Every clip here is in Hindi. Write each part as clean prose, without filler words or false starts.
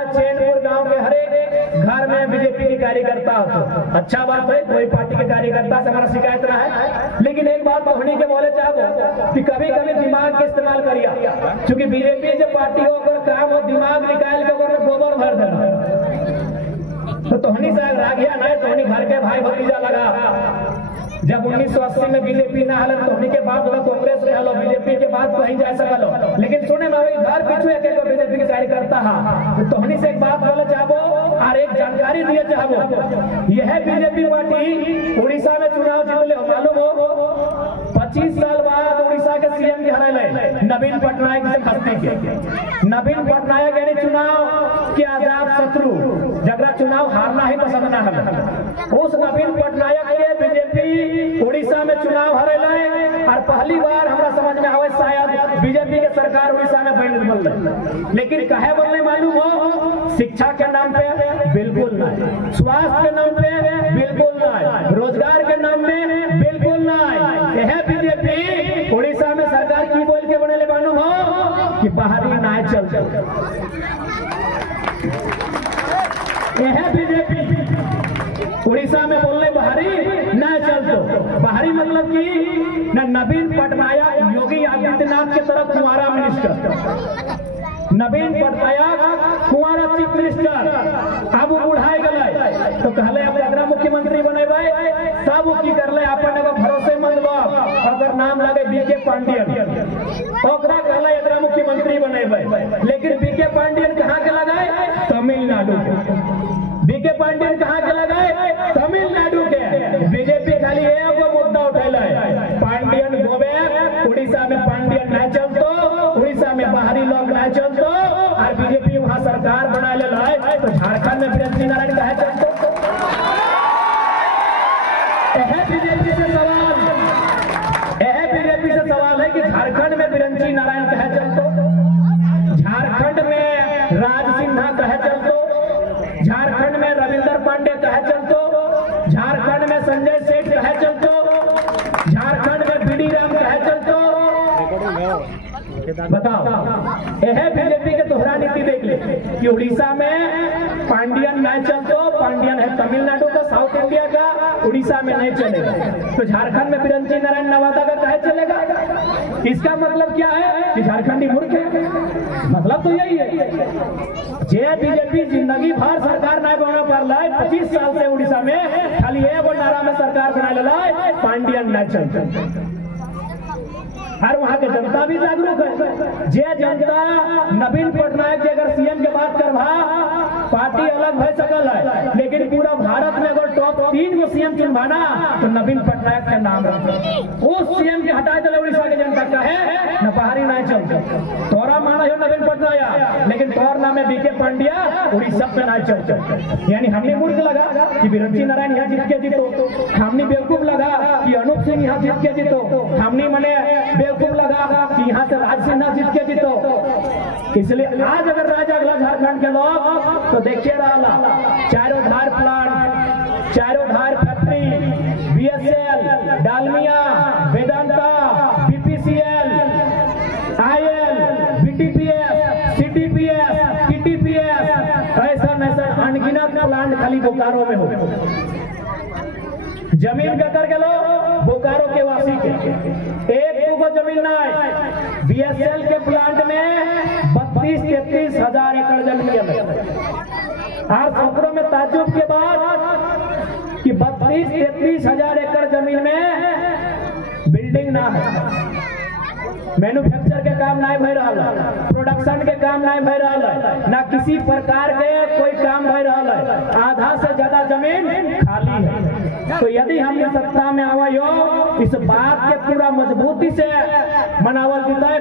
हुआ चैनपुर गांव के हर एक घर में बीजेपी के कार्यकर्ता होते। अच्छा बात है, कोई पार्टी के कार्यकर्ता से हमारा शिकायत ना है, लेकिन एक बात कहने के बोले चाहो कि कभी कभी दिमाग के इस्तेमाल करिए, क्योंकि बीजेपी जो पार्टी हो अगर काम हो दिमाग निकाल के अगर गोबर भर देना तो तोहनी से रागिया नहीं, तोहनी घर के भाई भतीजा लगा। जब 1980 में बीजेपी ना हल तोहनी के बाद कांग्रेस में हलो, बीजेपी के बाद कहीं जा सकलो, लेकिन सुने में घर पीछू एक बीजेपी के कार्यकर्ता है। तो तोहनी से एक बात बोले चाहो और एक जानकारी दिए चाहो, यह बीजेपी पार्टी उड़ीसा में चुनाव जीतले हो, मालूम हो 25 साल बाद उड़ीसा के सीएम के हराइले नवीन पटनायक से खस्ती के। नवीन पटनायक यानी चुनाव के आजाद शत्रु, जगरा चुनाव हारना ही पसंद ना है, उस नवीन पटनायक के बीजेपी उड़ीसा में चुनाव हराइले और पहली बार हमारा समझ में आवे शायद बीजेपी के सरकार उड़ीसा में बन रही। लेकिन कहे बोलने मालूम हो, शिक्षा के नाम पे बिल्कुल नहीं, स्वास्थ्य के नाम पे बिल्कुल नहीं, रोजगार के नाम में बिल्कुल नहीं। यह बीजेपी उड़ीसा में सरकार की बोल के बने मालूम हो कि बाहरी नाय चलते। यह बीजेपी उड़ीसा में बोलने बाहरी न चलते। बाहरी मतलब कि न नवीन पटनायक योगी आदित्यनाथ के तरफ कुंवारा मिनिस्टर, नवीन पटनायक कुंवारा चीफ मिनिस्टर, अब बुढ़ाए गए तो कहले अब अगला मुख्यमंत्री बनेबे, तब वो की करले अपन एगो भरोसेमंद लोग अगर नाम लगे बीके पांडियन ओकरा कहले अगला मुख्यमंत्री बनेबे। लेकिन बीके पांडियन कहाँ के लगाए? तमिलनाडु के। बीके पांडियन कहाँ के लगाए? तमिलनाडु के। बीजेपी खाली एगो मुद्दा उठेले, पांडियन गोबे उड़ीसा में पांडियन न चलतो, उड़ीसा में बाहरी लोग न चलतो, और बीजेपी वहां सरकार बना ले तो झारखंड में बिरंची नारायण कहे चलतो। बीजेपी से सवाल है कि झारखंड में बिरंची नारायण कहे चलतो, झारखंड में राज सिन्हा कहे चलतो, झारखंड में रविंदर पांडे कहे चलतो, झारखंड में संजय सेठ कहे चलतो, झारखंड में बीडी राम कहे चलतो। बताओ, यह बीजेपी के दोहरा नीति देख ले कि उड़ीसा में पांडियन नहीं चलतो, पांडियन है तमिलनाडु का, साउथ इंडिया का, उड़ीसा में नहीं चलेगा, तो झारखंड में बिरंची नारायण नवादा का कहे चलेगा। इसका मतलब क्या है कि झारखंडी मूर्ख है, मतलब तो यही है। जे बीजेपी जिंदगी भर सरकार नहीं बना पार, 25 साल से उड़ीसा में खाली एगो नारा में सरकार बना ले, पांडियन नहीं चलते। और वहां के जनता भी जागरूक है। जे जनता नवीन पटनायक अगर सीएम के बात करवा, पार्टी अलग भय सकल है, लेकिन पूरा भारत में अगर टॉप 3 को सीएम चुनवाना तो नवीन पटनायक का नाम रखो। उस सीएम के हटाए चले उड़ीसा के जनता का है न बाहरी नहीं चलते। तोरा माना हो नवीन पटनायक, लेकिन तोर नाम है बीके पांड्या, उड़ीसा पे नहीं चलते। यानी हमने मूर्ख लगा कि बिरंची नारायण यहाँ जीत के जीतो, हमने बेवकूफ लगा कि अनूप सिंह यहाँ जीत के जीतो, हमने मने बेवकूफ लगा कि यहाँ से राज सिन्हा जीत के जीतो। इसलिए आज अगर राजा अगला झारखंड के लोग तो देखिए रहा, चारों धार प्लांट, चारों धार factory, BSL, Dalmia, Vedanta, BPCL, IL, BTPS, CTPS, TTPS, ऐसा अनगिनत प्लांट खाली बोकारो में हो। जमीन का कर के लो बोकारो के वासी के, एक को जमीन ना है। बीएसएल के प्लांट में 32-33 हजार एकड़ जमीन है, और खबरों में ताज्जुब के बाद कि 32-33 हजार एकड़ जमीन में बिल्डिंग ना है, मैन्युफैक्चर के काम नहीं भय रहा है, प्रोडक्शन के काम नहीं भय रहा है, ना किसी प्रकार के कोई काम भय रहा है, आधा से ज्यादा जमीन खाली है। तो यदि हम सत्ता में आवा हो, इस बात के पूरा मजबूती से मनावल जिताए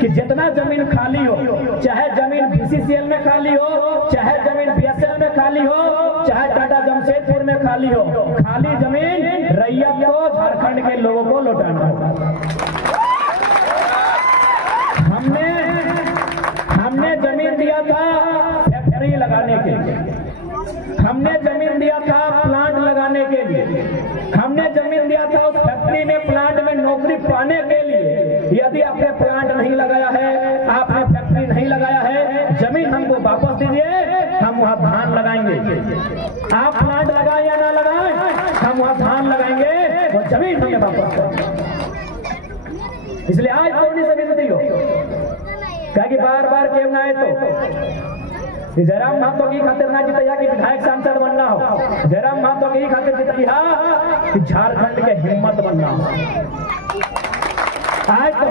कि जितना जमीन खाली हो, चाहे जमीन बीसीसीएल में खाली हो, चाहे जमीन बीएसएल में खाली हो, चाहे टाटा जमशेदपुर में खाली हो, खाली जमीन रैयत को, झारखंड के लोगों को लौटाना होगा। हमने जमीन दिया था फैक्ट्री लगाने के लिए, हमने जमीन दिया था प्लांट लगाने के लिए, हमने जमीन दिया था उस फैक्ट्री में, प्लांट में नौकरी पाने के लिए। यदि आपने प्लांट नहीं लगाया है, आपने फैक्ट्री नहीं लगाया है, जमीन हमको वापस दीजिए, आप प्लांट लगाए या ना लगाए, हम वहां धान लगाएंगे, वो जमीन हमें वापस करेंगे। इसलिए आज कौन से विनती हो क्या कि बार बार क्यों ना है तो जयराम महतो की खातिर ना जितैया कि विधायक सांसद बनना हो, जयराम महतो की खातिर जितैया कि झारखंड के हिम्मत बनना हो। आज तो